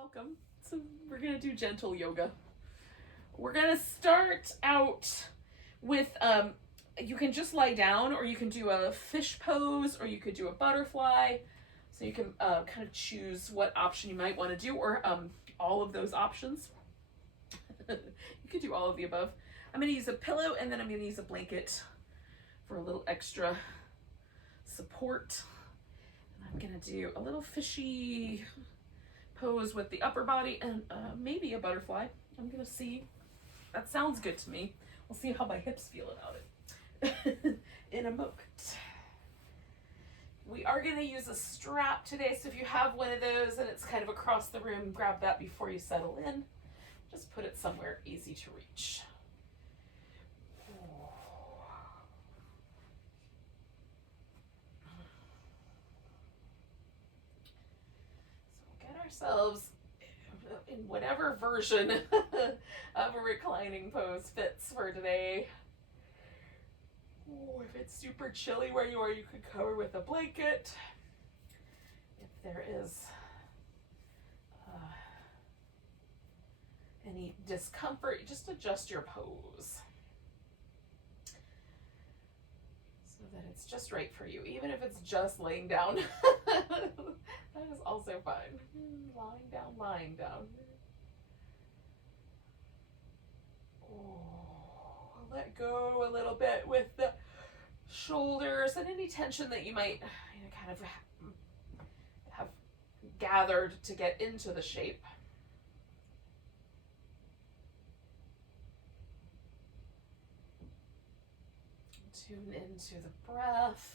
Welcome. So we're going to do gentle yoga. We're going to start out with, you can just lie down, or you can do a fish pose, or you could do a butterfly. So you can kind of choose what option you might want to do, or all of those options. You could do all of the above. I'm going to use a pillow, and then I'm going to use a blanket for a little extra support. And I'm going to do a little fishy pose with the upper body and maybe a butterfly. I'm going to see. That sounds good to me. We'll see how my hips feel about it in a moment. We are going to use a strap today, so if you have one of those and it's kind of across the room, grab that before you settle in. Just put it somewhere easy to reach. So we'll get ourselves in whatever version of a reclining pose fits for today. Ooh, if it's super chilly where you are, you could cover with a blanket. If there is any discomfort, just adjust your pose so that it's just right for you, even if it's just laying down. That is also fine. Lying down, lying down. Oh, let go a little bit with the shoulders and any tension that you might kind of have gathered to get into the shape. Tune into the breath.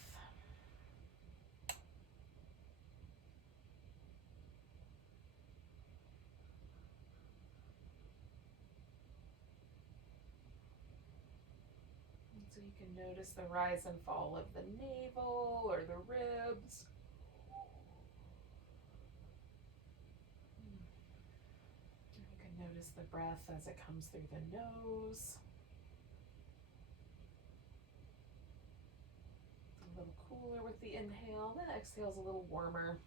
So you can notice the rise and fall of the navel or the ribs. You can notice the breath as it comes through the nose. A little cooler with the inhale, then exhale's a little warmer.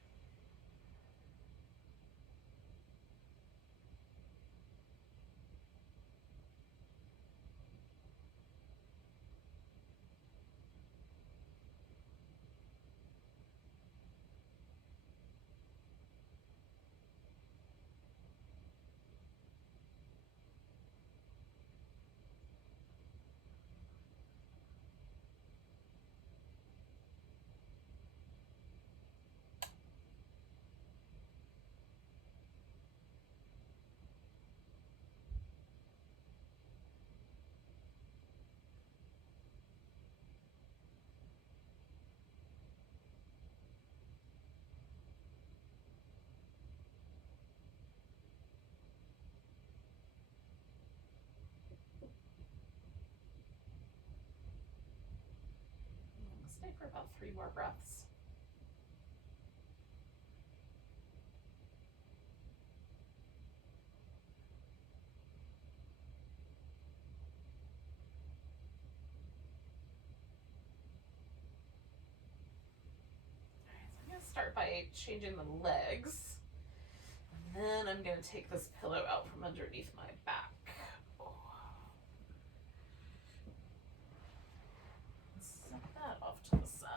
Stay for about 3 more breaths. Start by changing the legs, and then I'm going to take this pillow out from underneath my back. Set that off to the side.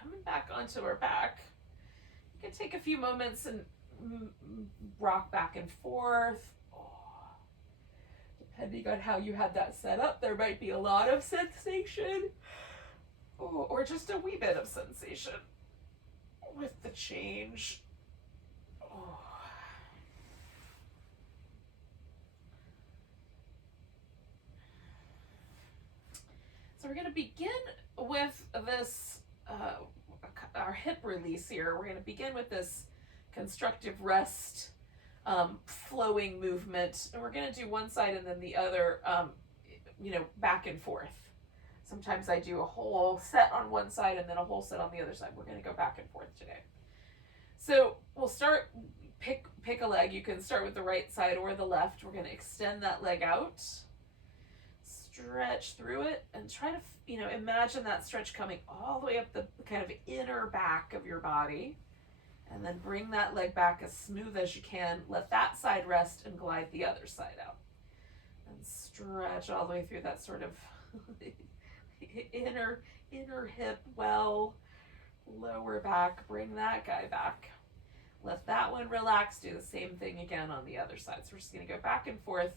Coming back onto our back, you can take a few moments and rock back and forth. Depending on how you had that set up, there might be a lot of sensation or just a wee bit of sensation with the change. So we're going to begin with this, our hip release here. We're going to begin with this constructive rest, flowing movement. And we're going to do one side and then the other, back and forth. Sometimes I do a whole set on one side and then a whole set on the other side. We're going to go back and forth today. So we'll start, pick a leg. You can start with the right side or the left. We're going to extend that leg out, stretch through it, and try to, imagine that stretch coming all the way up the kind of inner back of your body And then bring that leg back as smooth as you can. Let that side rest and glide the other side out. And stretch all the way through that sort of inner hip well, lower back. Bring that guy back. Let that one relax. Do the same thing again on the other side. So we're just going to go back and forth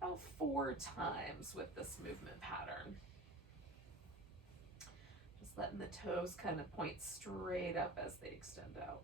about 4 times with this movement pattern. Just letting the toes kind of point straight up as they extend out.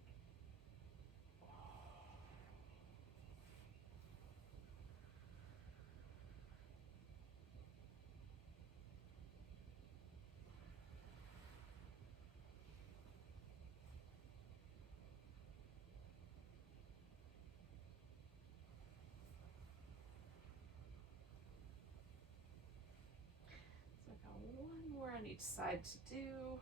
One more on each side to do.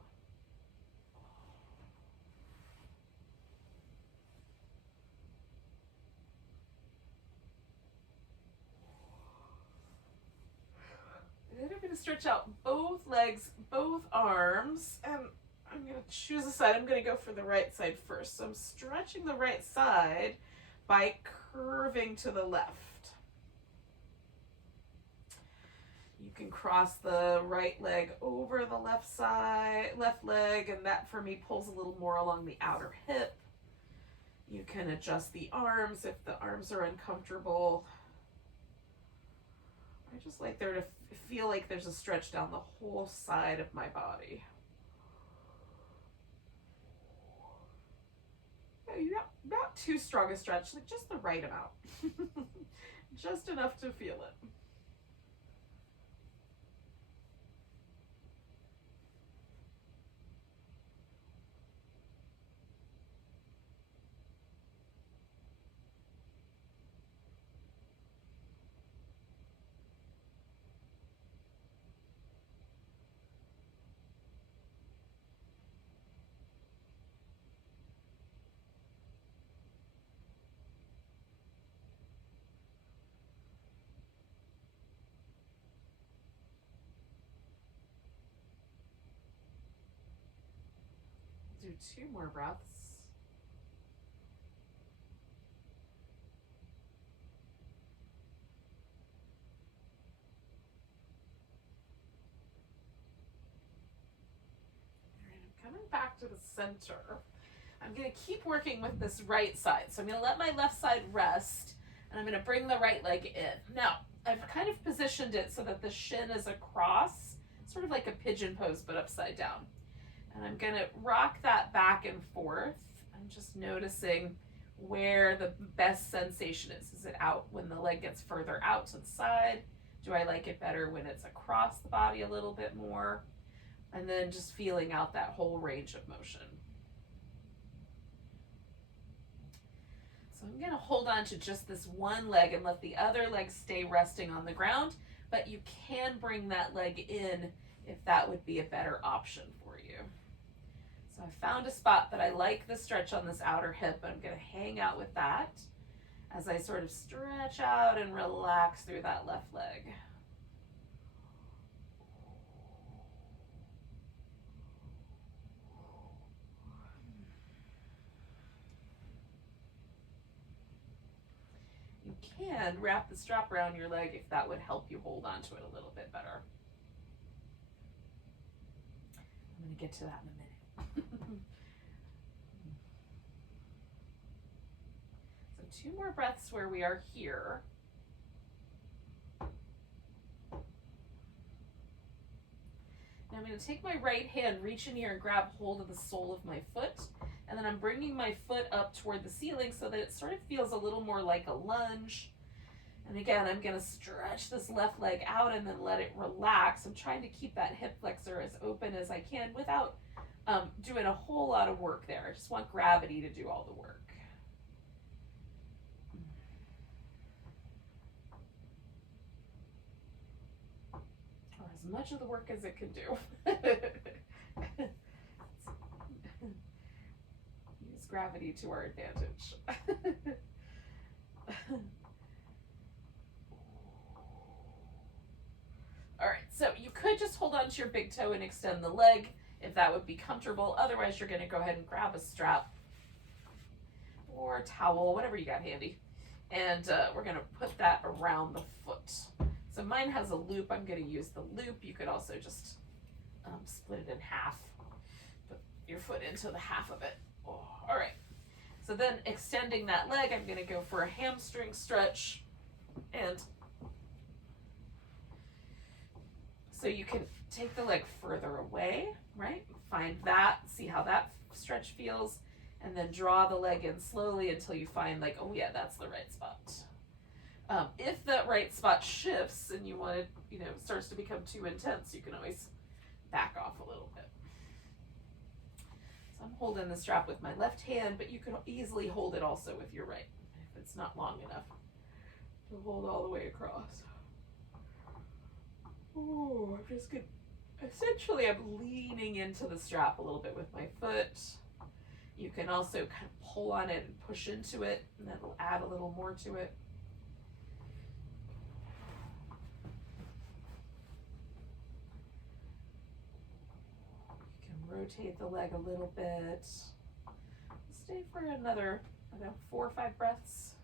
And then I'm going to stretch out both legs, both arms, and I'm going to choose a side. I'm going to go for the right side first. So I'm stretching the right side by curving to the left. You can cross the right leg over the left leg, and that for me pulls a little more along the outer hip. You can adjust the arms if the arms are uncomfortable. I just like there to feel like there's a stretch down the whole side of my body. Not too strong a stretch, like just the right amount. Just enough to feel it. Do 2 more breaths. All right, I'm coming back to the center. I'm going to keep working with this right side. So I'm going to let my left side rest, and I'm going to bring the right leg in. Now, I've kind of positioned it so that the shin is across, sort of like a pigeon pose, but upside down. And I'm going to rock that back and forth. I'm just noticing where the best sensation is. Is it out when the leg gets further out to the side? Do I like it better when it's across the body a little bit more? And then just feeling out that whole range of motion. So I'm going to hold on to just this one leg and let the other leg stay resting on the ground, but you can bring that leg in if that would be a better option for you. So I found a spot that I like the stretch on this outer hip. I'm going to hang out with that as I sort of stretch out and relax through that left leg. You can wrap the strap around your leg if that would help you hold on to it a little bit better. I'm going to get to that in a minute. So 2 more breaths where we are here. Now I'm going to take my right hand, reach in here and grab hold of the sole of my foot, and then I'm bringing my foot up toward the ceiling so that it sort of feels a little more like a lunge. And again, I'm going to stretch this left leg out and then let it relax. I'm trying to keep that hip flexor as open as I can without doing a whole lot of work there. I just want gravity to do all the work. Or as much of the work as it can do. Use gravity to our advantage. All right, so you could just hold on to your big toe and extend the leg. if that would be comfortable. Otherwise, you're going to go ahead and grab a strap or a towel, whatever you got handy. And we're going to put that around the foot. So mine has a loop. I'm going to use the loop. You could also just split it in half. Put your foot into the half of it. Oh, all right. So then extending that leg, I'm going to go for a hamstring stretch. And so you can take the leg further away, right? Find that, see how that stretch feels, and then draw the leg in slowly until you find like, oh yeah, that's the right spot. If that right spot shifts and you want it, starts to become too intense, you can always back off a little bit. So I'm holding the strap with my left hand, but you can easily hold it also with your right if it's not long enough to hold all the way across. Oh, I'm just good. Essentially, I'm leaning into the strap a little bit with my foot. You can also kind of pull on it and push into it, and that'll add a little more to it. You can rotate the leg a little bit. Stay for another, 4 or 5 breaths.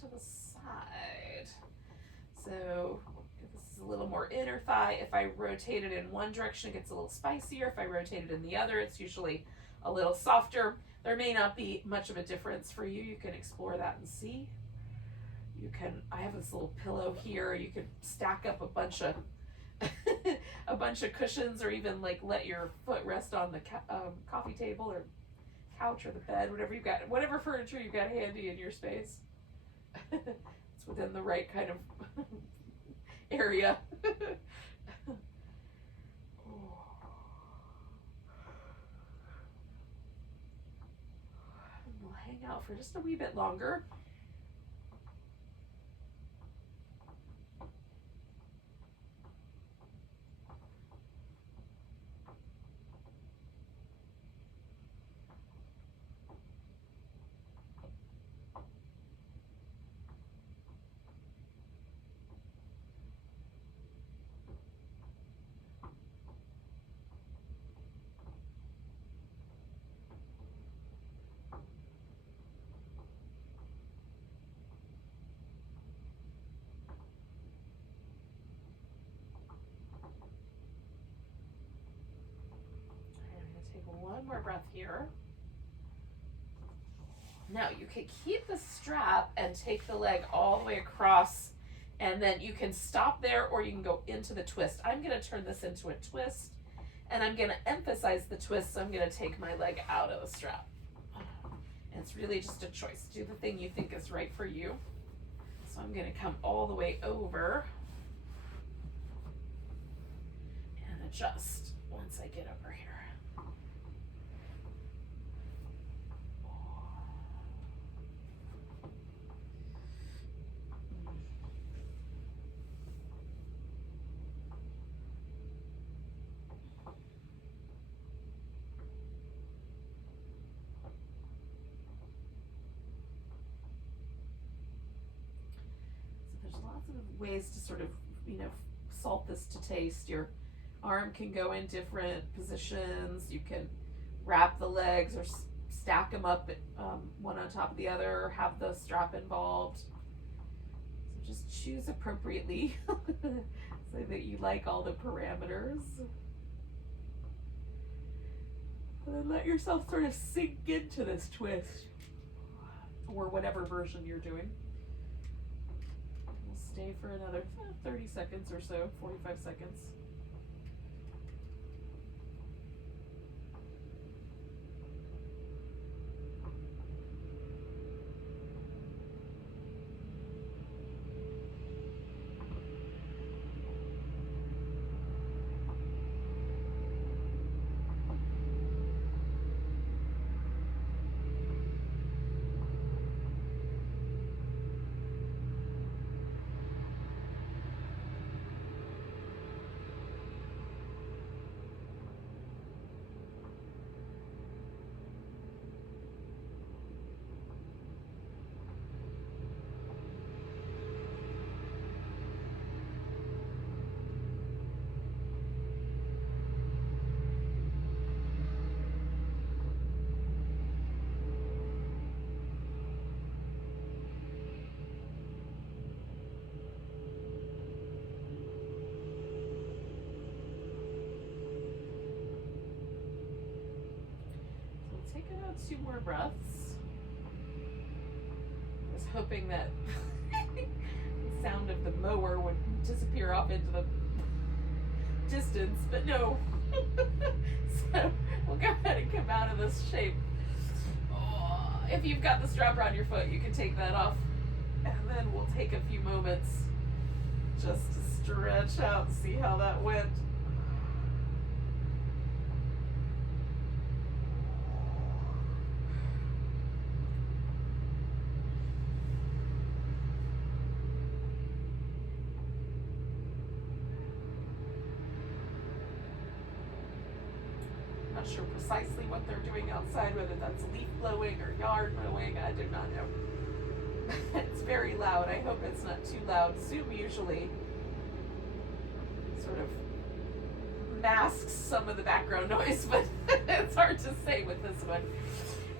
To the side. So this is a little more inner thigh. If I rotate it in one direction, it gets a little spicier. If I rotate it in the other, it's usually a little softer. There may not be much of a difference for you. You can explore that and see. I have this little pillow here. You could stack up a bunch of a bunch of cushions, or even like let your foot rest on the coffee table or couch or the bed, whatever furniture you've got handy in your space. It's within the right kind of area. We'll hang out for just a wee bit longer. One more breath here. Now you can keep the strap and take the leg all the way across, and then you can stop there or you can go into the twist. I'm going to turn this into a twist, and I'm going to emphasize the twist, so I'm going to take my leg out of the strap. And it's really just a choice. Do the thing you think is right for you. So I'm going to come all the way over and adjust once I get over here. Lots of ways to sort of, salt this to taste. Your arm can go in different positions. You can wrap the legs or stack them up one on top of the other, or have the strap involved. So just choose appropriately so that you like all the parameters. And then let yourself sort of sink into this twist, or whatever version you're doing. Stay for another 30 seconds or so, 45 seconds. 2 more breaths. I was hoping that the sound of the mower would disappear off into the distance, but no. So we'll go ahead and come out of this shape. Oh, if you've got the strap around your foot, you can take that off. And then we'll take a few moments just to stretch out and see how that went. Not sure precisely what they're doing outside, whether that's leaf blowing or yard mowing, I do not know. It's very loud. I hope it's not too loud. Zoom usually sort of masks some of the background noise, but it's hard to say with this one.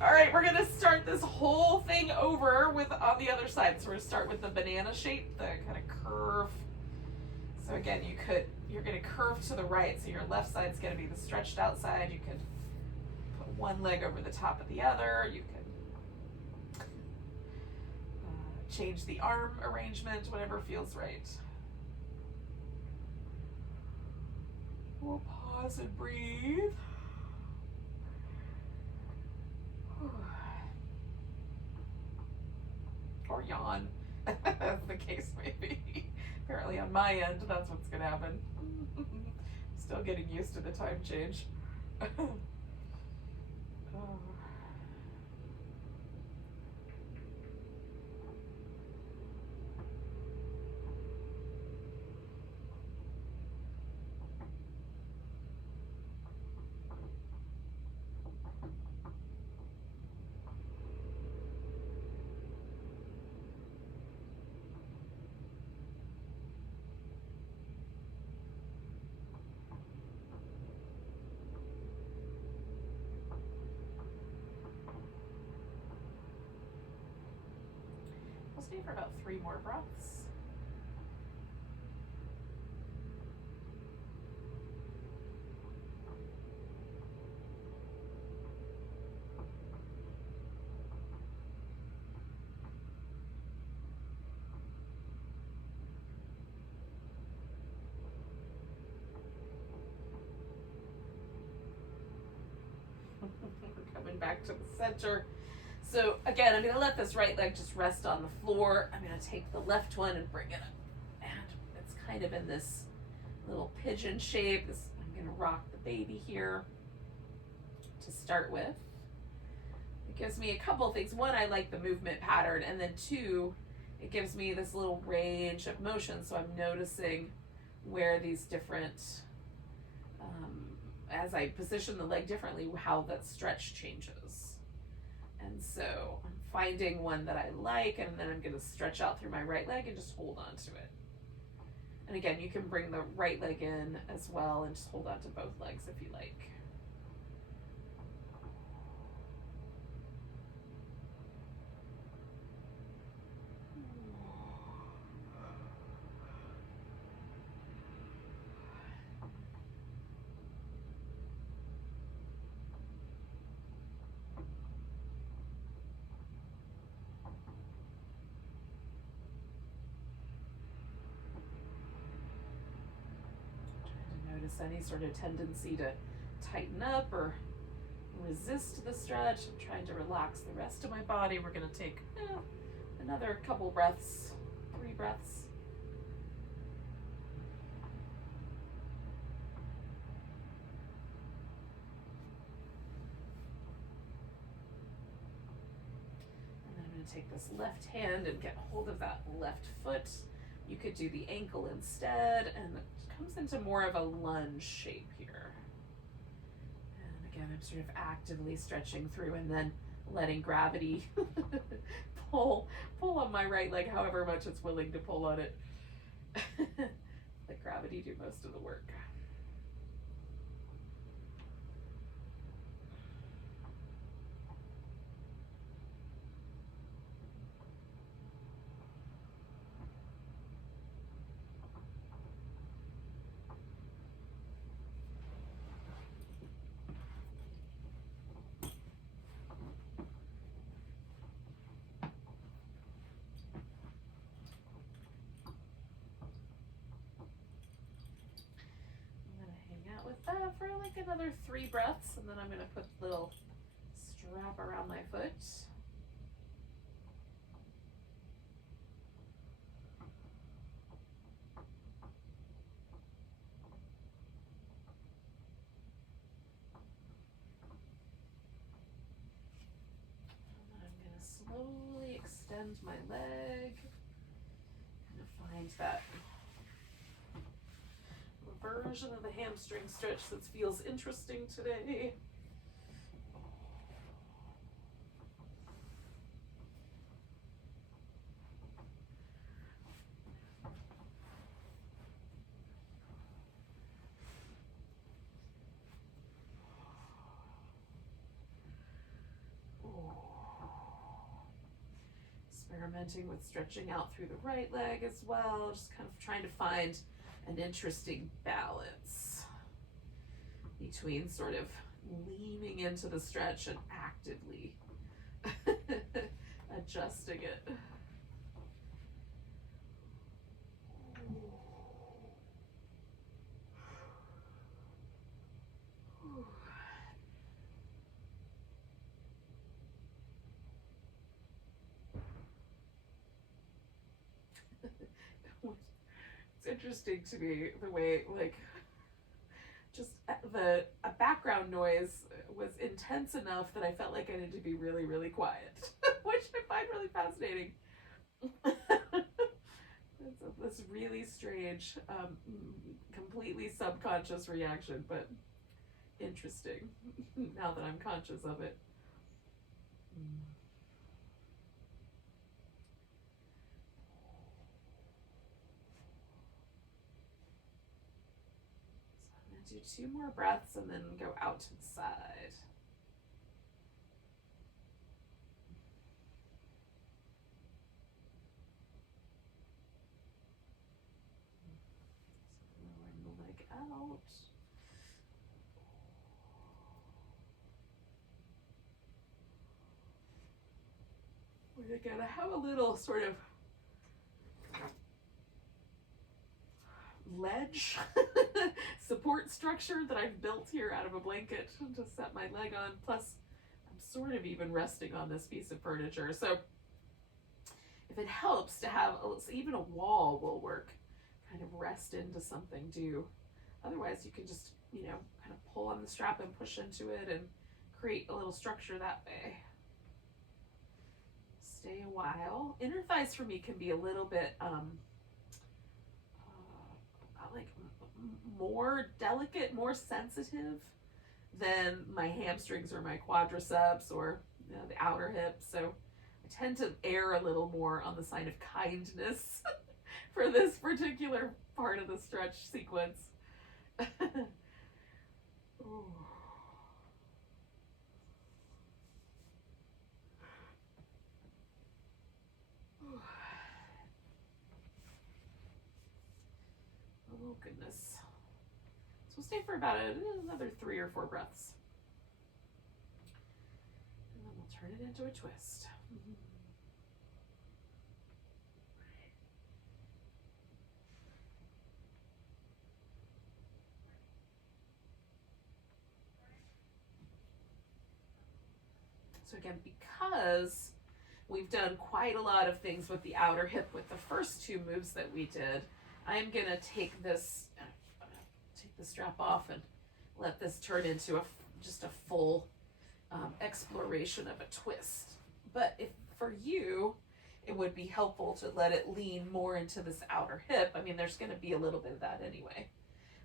All right, we're gonna start this whole thing over with on the other side. So we're gonna start with the banana shape, the kind of curve. So again, you're gonna curve to the right. So your left side's gonna be the stretched out side. You could put one leg over the top of the other. You could change the arm arrangement, whatever feels right. We'll pause and breathe. Or yawn, as the case may be. Apparently on my end, that's what's gonna happen. Still getting used to the time change. We'll stay for about 3 more breaths. Coming back to the center. So again, I'm going to let this right leg just rest on the floor. I'm going to take the left one and bring it up. And it's kind of in this little pigeon shape. I'm going to rock the baby here to start with. It gives me a couple of things. One, I like the movement pattern. And then 2, it gives me this little range of motion. So I'm noticing where these different, as I position the leg differently, how that stretch changes. And so I'm finding one that I like, and then I'm going to stretch out through my right leg and just hold on to it. And again, you can bring the right leg in as well and just hold on to both legs if you like. Notice any sort of tendency to tighten up or resist the stretch. I'm trying to relax the rest of my body. We're going to take another couple breaths, 3 breaths. And then I'm going to take this left hand and get hold of that left foot. You could do the ankle instead, and it comes into more of a lunge shape here. And again, I'm sort of actively stretching through and then letting gravity pull on my right leg however much it's willing to pull on it. Let gravity do most of the work. for like another 3 breaths, and then I'm gonna put a little strap around my foot. Slowly extend my leg. Kind of find that version of the hamstring stretch that feels interesting today. Experimenting with stretching out through the right leg as well, just kind of trying to find an interesting balance between sort of leaning into the stretch and actively adjusting it. It's interesting to me the way, like, just the background noise was intense enough that I felt like I needed to be really, really quiet, which I find really fascinating. It's this really strange, completely subconscious reaction, but interesting now that I'm conscious of it. Do 2 more breaths and then go out to the side. Lowering the leg out. We're gonna have a little sort of ledge support structure that I've built here out of a blanket to set my leg on. Plus, I'm sort of even resting on this piece of furniture. So if it helps to have, even a wall will work, kind of rest into something too. Otherwise, you can just, kind of pull on the strap and push into it and create a little structure that way. Stay a while. Inner thighs for me can be a little bit, like more delicate, more sensitive than my hamstrings or my quadriceps or the outer hips. So I tend to err a little more on the side of kindness for this particular part of the stretch sequence. Ooh. Oh goodness. So we'll stay for about another 3 or 4 breaths. And then we'll turn it into a twist. So again, because we've done quite a lot of things with the outer hip with the first 2 moves that we did, I'm gonna take the strap off and let this turn into just a full exploration of a twist. But if for you, it would be helpful to let it lean more into this outer hip. I mean, there's gonna be a little bit of that anyway.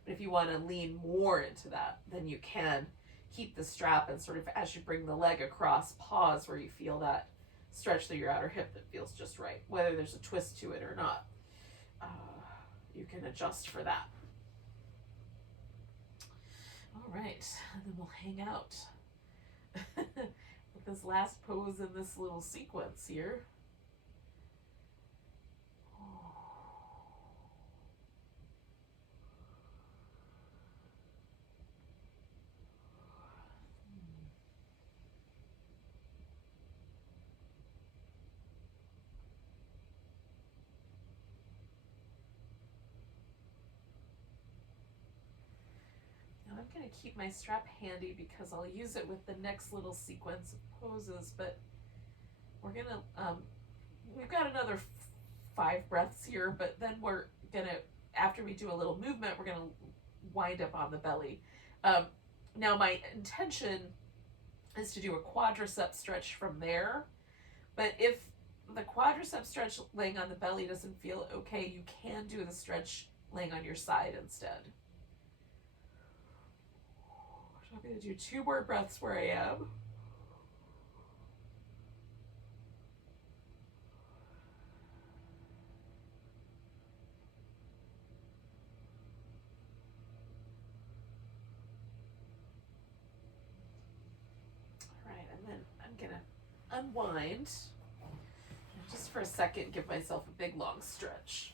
But if you wanna lean more into that, then you can keep the strap and sort of, as you bring the leg across, pause where you feel that stretch through your outer hip that feels just right, whether there's a twist to it or not. You can adjust for that. All right, and then we'll hang out with this last pose in this little sequence here. going to keep my strap handy because I'll use it with the next little sequence of poses, but we're going to, we've got another 5 breaths here, but then we're going to, after we do a little movement, we're going to wind up on the belly. Now my intention is to do a quadricep stretch from there, but if the quadricep stretch laying on the belly doesn't feel okay, you can do the stretch laying on your side instead. So I'm going to do 2 more breaths where I am. All right, and then I'm going to unwind. Just for a second, give myself a big long stretch.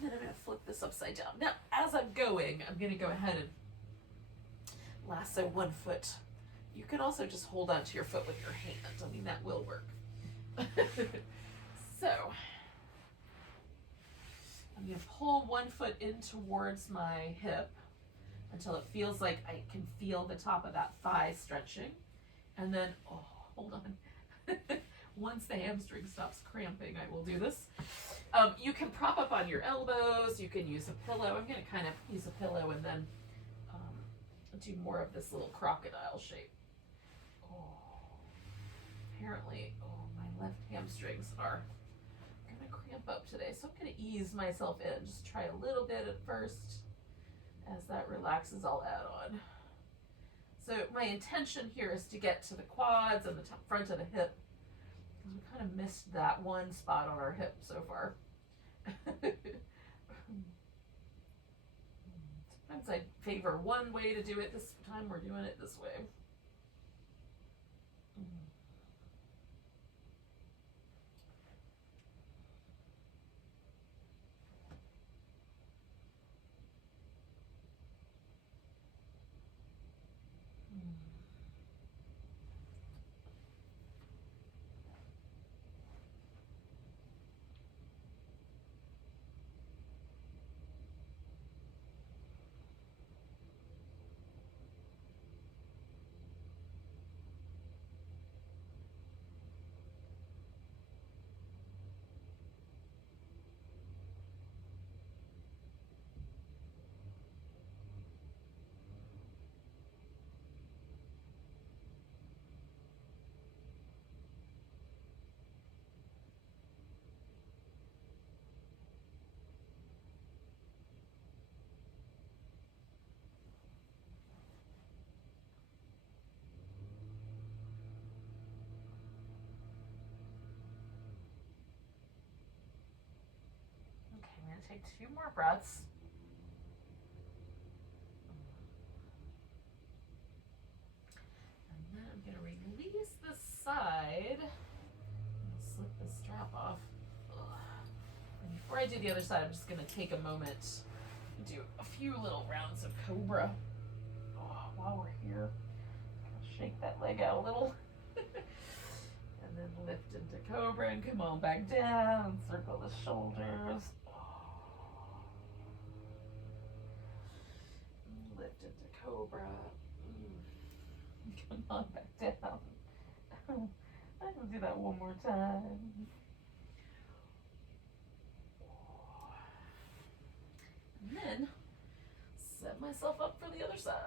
And then I'm going to flip this upside down. Now, as I'm going to go ahead and lasso one foot. You can also just hold onto your foot with your hand. I mean, that will work. So, I'm going to pull one foot in towards my hip until it feels like I can feel the top of that thigh stretching. And then, oh, hold on. Once the hamstring stops cramping, I will do this. You can prop up on your elbows. You can use a pillow. I'm going to kind of use a pillow and then do more of this little crocodile shape. Oh, apparently, my left hamstrings are going to cramp up today. So I'm going to ease myself in. Just try a little bit at first. As that relaxes, I'll add on. So my intention here is to get to the quads and the front of the hip, because we kind of missed that one spot on our hip so far. Sometimes I favor one way to do it. This time we're doing it this way. Take 2 more breaths. And then I'm going to release the side. Slip the strap off. And before I do the other side, I'm just going to take a moment to do a few little rounds of cobra. While we're here, shake that leg out a little. And then lift into cobra and come on back down. Circle the shoulders. Lift into cobra. Come on back down. I can do that one more time. And then set myself up for the other side.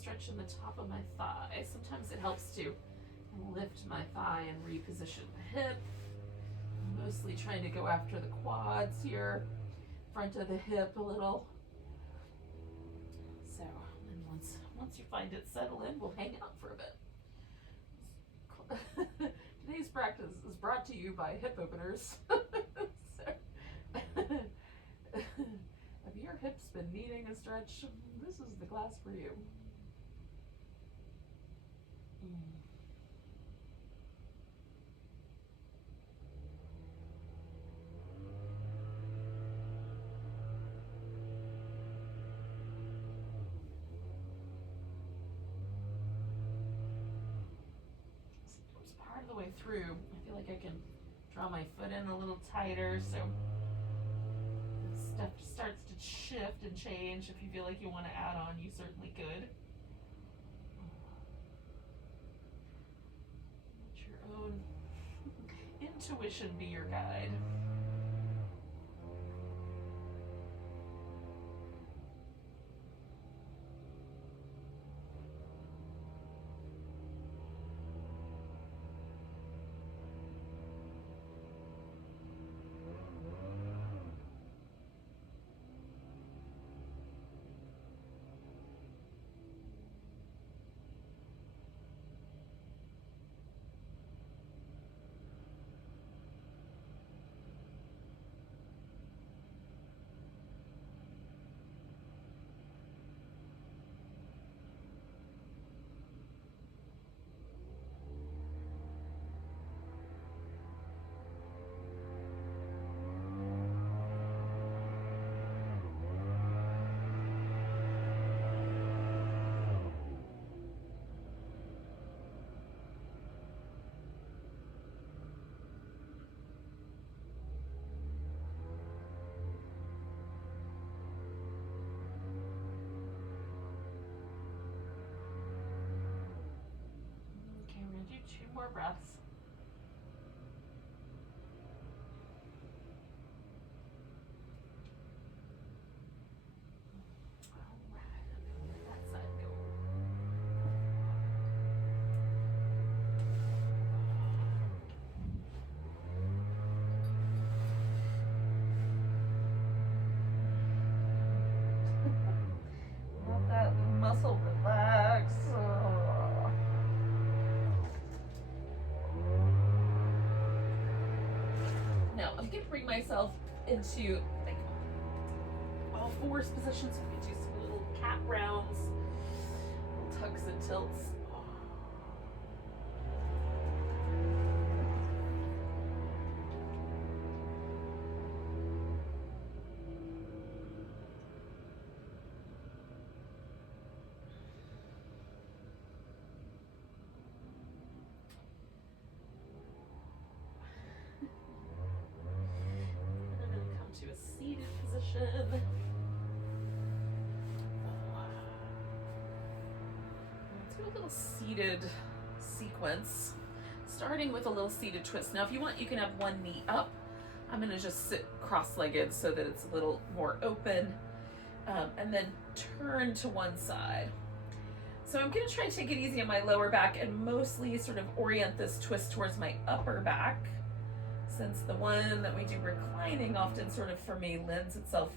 Stretch in the top of my thigh. Sometimes it helps to lift my thigh and reposition the hip. I'm mostly trying to go after the quads here, front of the hip a little. So, and once you find it settle in, we'll hang out for a bit. Today's practice is brought to you by hip openers. Have your hips been needing a stretch? This is the class for you. through, I feel like I can draw my foot in a little tighter, so stuff starts to shift and change. If you feel like you want to add on, you certainly could. Let your own intuition be your guide. Do 2 more breaths. All right, let that side go. Let that muscle relax. Now I'm gonna bring myself into like all fours position, so we can do some little cat rounds, little tucks and tilts. To a seated position. Let's do a little seated sequence, starting with a little seated twist. Now, if you want, you can have one knee up. I'm going to just sit cross-legged so that it's a little more open, and then turn to one side. So I'm going to try to take it easy on my lower back and mostly sort of orient this twist towards my upper back, since the one that we do reclining often sort of, for me, lends itself,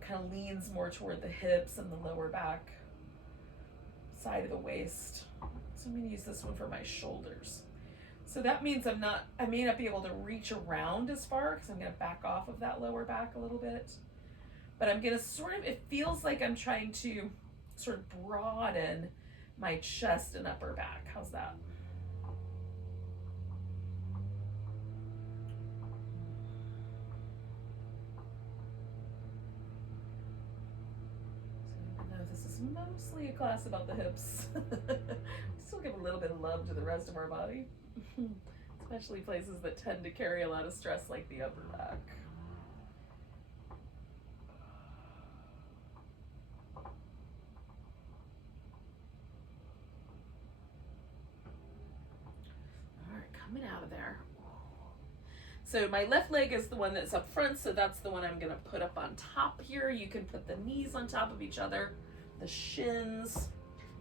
kind of leans more toward the hips and the lower back side of the waist. So I'm going to use this one for my shoulders. So that means I may not be able to reach around as far because I'm going to back off of that lower back a little bit. But I'm going to it feels like I'm trying to sort of broaden my chest and upper back. How's that? Mostly a class about the hips. We still give a little bit of love to the rest of our body, especially places that tend to carry a lot of stress like the upper back. All right, coming out of there. So my left leg is the one that's up front, so that's the one I'm going to put up on top here. You can put the knees on top of each other, the shins.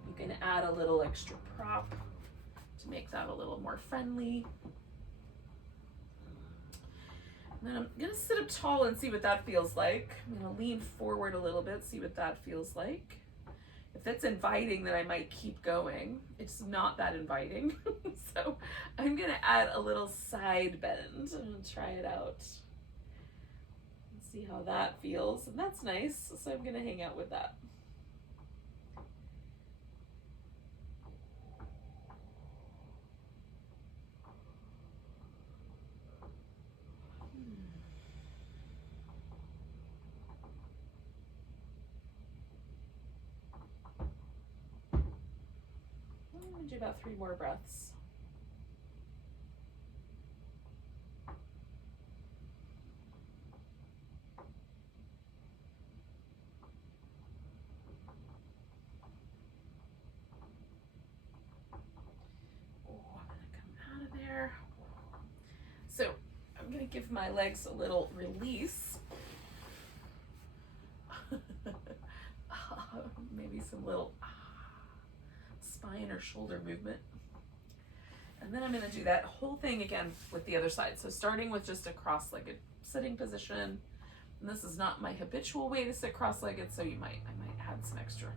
You can add a little extra prop to make that a little more friendly. And then I'm gonna sit up tall and see what that feels like. I'm gonna lean forward a little bit, see what that feels like. If that's inviting, then I might keep going. It's not that inviting. So I'm gonna add a little side bend and try it out. See how that feels, and that's nice. So I'm gonna hang out with that. I'm gonna do about 3 more breaths. give my legs a little release. Maybe some little spine or shoulder movement. And then I'm going to do that whole thing again with the other side. So starting with just a cross-legged sitting position. And this is not my habitual way to sit cross-legged, so I might add some extra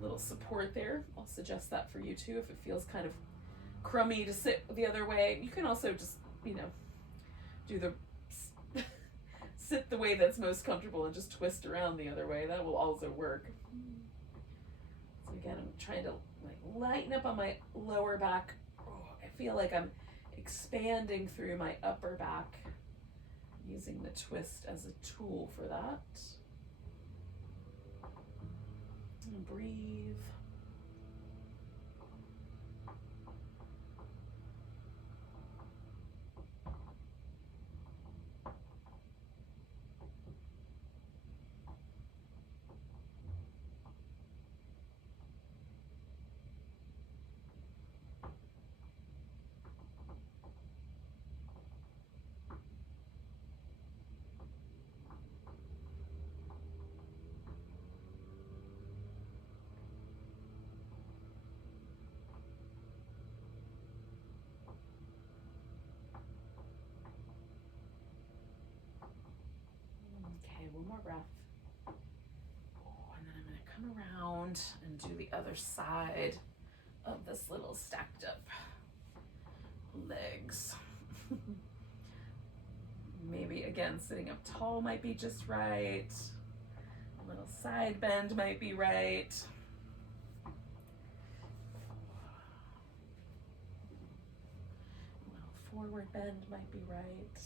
little support there. I'll suggest that for you too if it feels kind of crummy to sit the other way. You can also just, do the sit the way that's most comfortable and just twist around the other way. That will also work. So again, I'm trying to lighten up on my lower back. I feel like I'm expanding through my upper back, using the twist as a tool for that. And breathe. One more breath. And then I'm going to come around and do the other side of this little stacked up legs. Maybe again, sitting up tall might be just right. A little side bend might be right. A little forward bend might be right.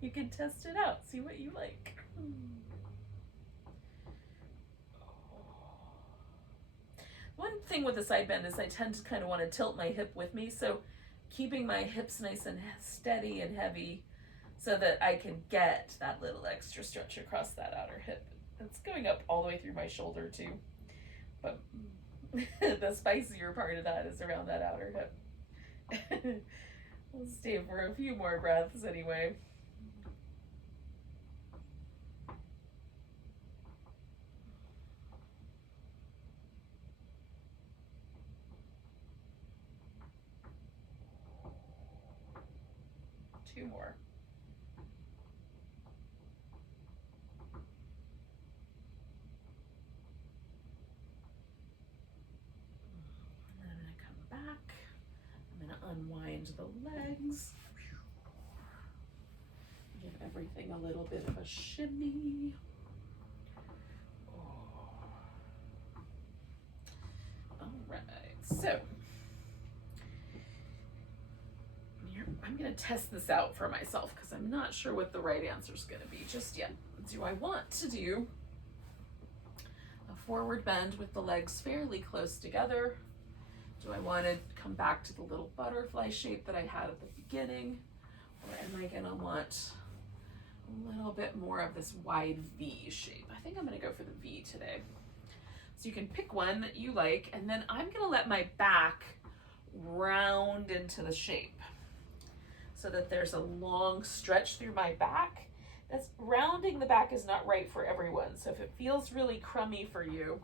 You can test it out, see what you like. One thing with a side bend is I tend to kind of want to tilt my hip with me, so keeping my hips nice and steady and heavy so that I can get that little extra stretch across that outer hip. It's going up all the way through my shoulder too, but the spicier part of that is around that outer hip. We'll stay for a few more breaths anyway. Two more. And then I'm going to come back. I'm going to unwind the legs. Give everything a little bit of a shimmy. All right. So I'm going to test this out for myself because I'm not sure what the right answer is going to be just yet. Do I want to do a forward bend with the legs fairly close together? Do I want to come back to the little butterfly shape that I had at the beginning? Or am I going to want a little bit more of this wide V shape? I think I'm going to go for the V today. So you can pick one that you like, and then I'm going to let my back round into the shape, so that there's a long stretch through my back. That's rounding the back is not right for everyone. So if it feels really crummy for you,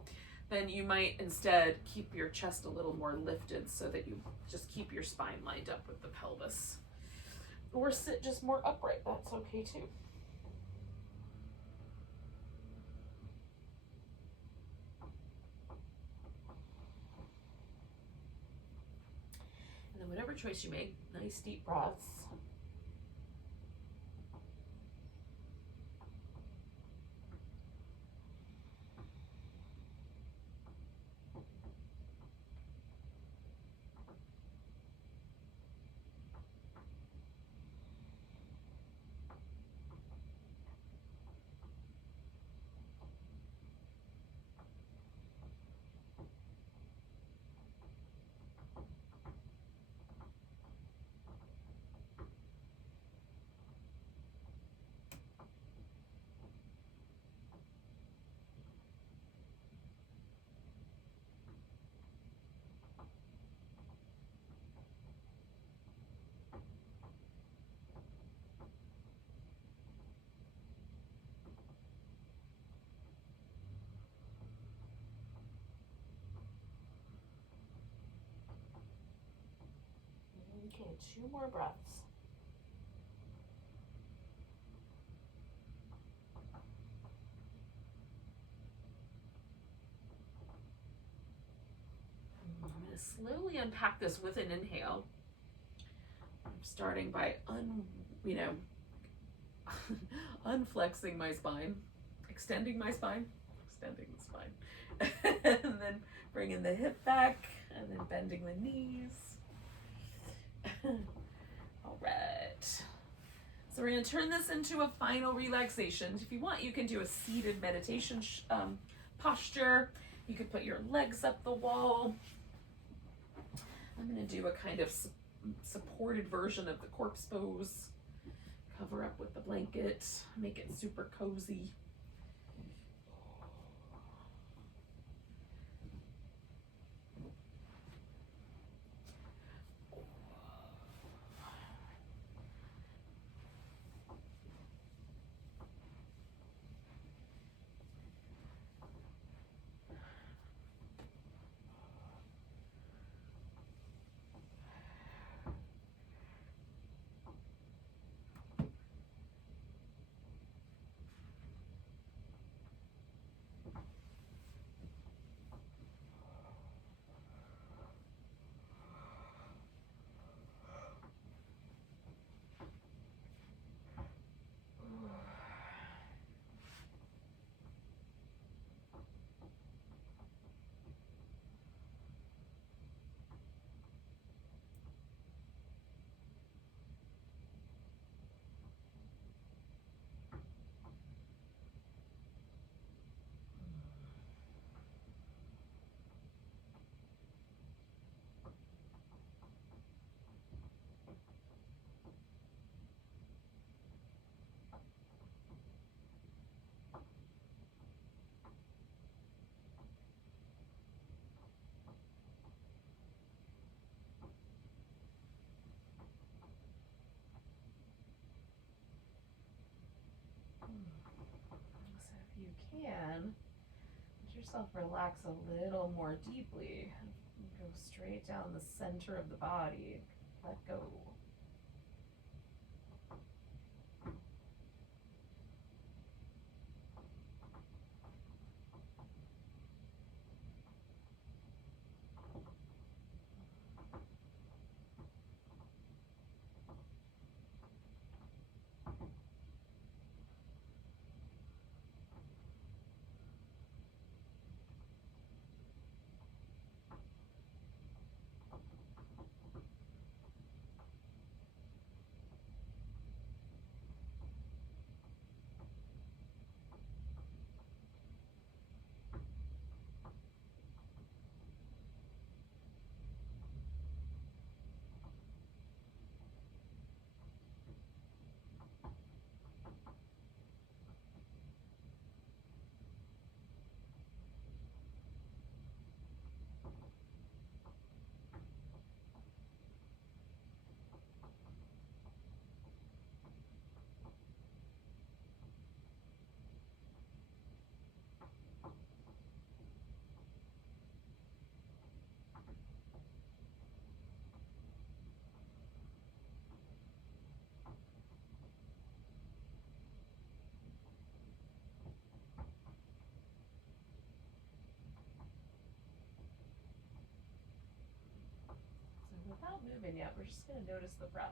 then you might instead keep your chest a little more lifted so that you just keep your spine lined up with the pelvis. Or sit just more upright, that's okay too. And then whatever choice you make, nice deep breaths. Okay, 2 more breaths. I'm going to slowly unpack this with an inhale. I'm starting by unflexing my spine, extending my spine, extending the spine, and then bringing the hip back, and then bending the knees. All right. So we're going to turn this into a final relaxation. If you want, you can do a seated meditation posture. You could put your legs up the wall. I'm going to do a kind of supported version of the corpse pose. Cover up with the blanket, make it super cozy. So if you can, let yourself relax a little more deeply. Go straight down the center of the body. Let go. So without moving yet, we're just going to notice the breath.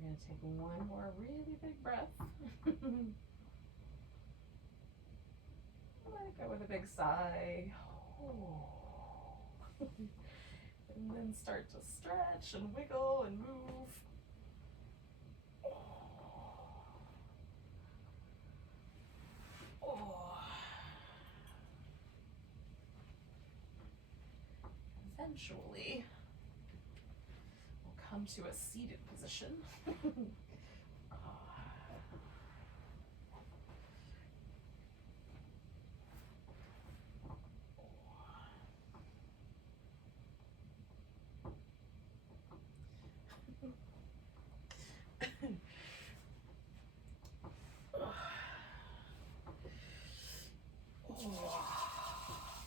We're going to take one more really big breath. Go with a big sigh. And then start to stretch and wiggle and move. Eventually, we'll come to a seated position.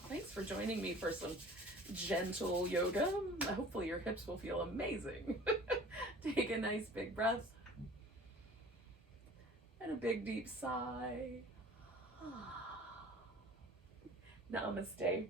Thanks for joining me for some gentle yoga. Hopefully your hips will feel amazing. Take a nice big breath and a big deep sigh. Namaste.